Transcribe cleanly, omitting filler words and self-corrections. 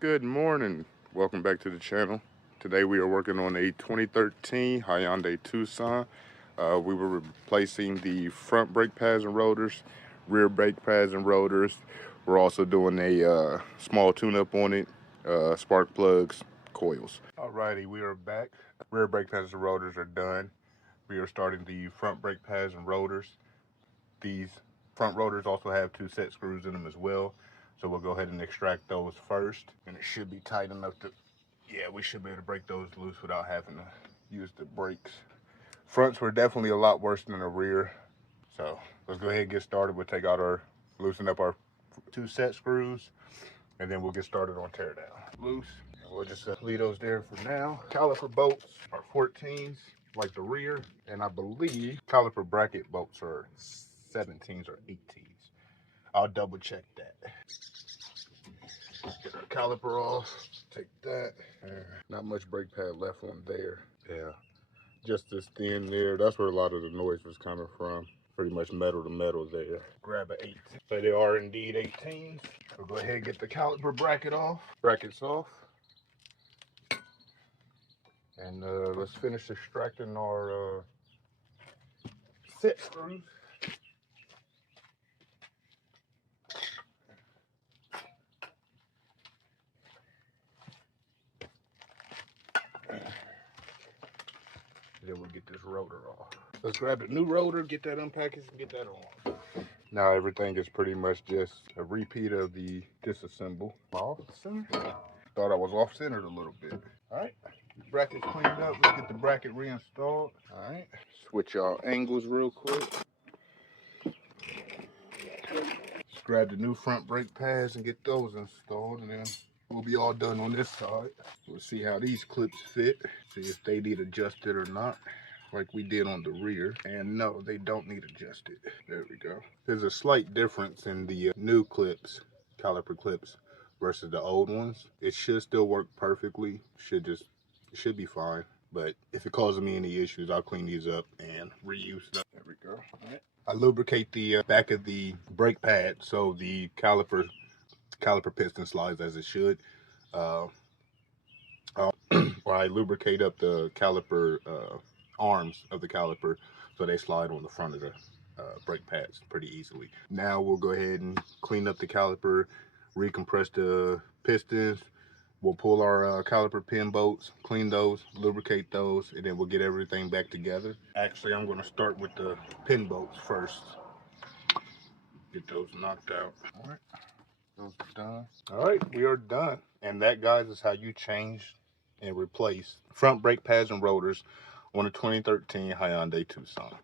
Good morning. Welcome back to the channel. Today we are working on a 2013 Hyundai Tucson. We were replacing the front brake pads and rotors, rear brake pads and rotors. We're also doing a small tune-up on it, spark plugs, coils. Alrighty, we are back. Rear brake pads and rotors are done. We are starting the front brake pads and rotors. These front rotors also have 2 set screws in them as well. So we'll go ahead and extract those first, and it should be tight enough to, yeah, we should be able to break those loose without having to use the brakes. Fronts were definitely a lot worse than the rear. So let's go ahead and get started. We'll take out loosen up our 2 set screws, and then we'll get started on tear down. Loose, and we'll just leave those there for now. Caliper bolts are 14s, like the rear, and I believe caliper bracket bolts are 17s or 18s. I'll double check that. Get our caliper off, take that. Not much brake pad left on there. Yeah, just this thin there. That's where a lot of the noise was coming from. Pretty much metal to metal there. Grab an 18. So they are indeed 18s. We'll go ahead and get the caliper brackets off. And let's finish extracting our set screws. Then we'll get this rotor off. Let's grab the new rotor, get that unpackaged, and get that on. Now everything is pretty much just a repeat of the disassemble. Off center. Thought I was off centered a little bit. All right, bracket's cleaned up. Let's get the bracket reinstalled. All right, switch y'all angles real quick. Let's grab the new front brake pads and get those installed, and then we'll be all done on this side. We'll see how these clips fit, see if they need adjusted or not, like we did on the rear. And no, they don't need adjusted. There we go. There's a slight difference in the new clips, caliper clips, versus the old ones. It should still work perfectly. It should be fine. But if it causes me any issues, I'll clean these up and reuse them. There we go. All right. I lubricate the back of the brake pad so the caliper piston slides as it should. Or I lubricate up the caliper arms of the caliper so they slide on the front of the brake pads pretty easily. Now we'll go ahead and clean up the caliper, recompress the pistons. We'll pull our caliper pin bolts, clean those, lubricate those, and then we'll get everything back together. Actually, I'm going to start with the pin bolts first. Get those knocked out. All right, those are done. All right, we are done. And that, guys, is how you change and replace front brake pads and rotors on a 2013 Hyundai Tucson.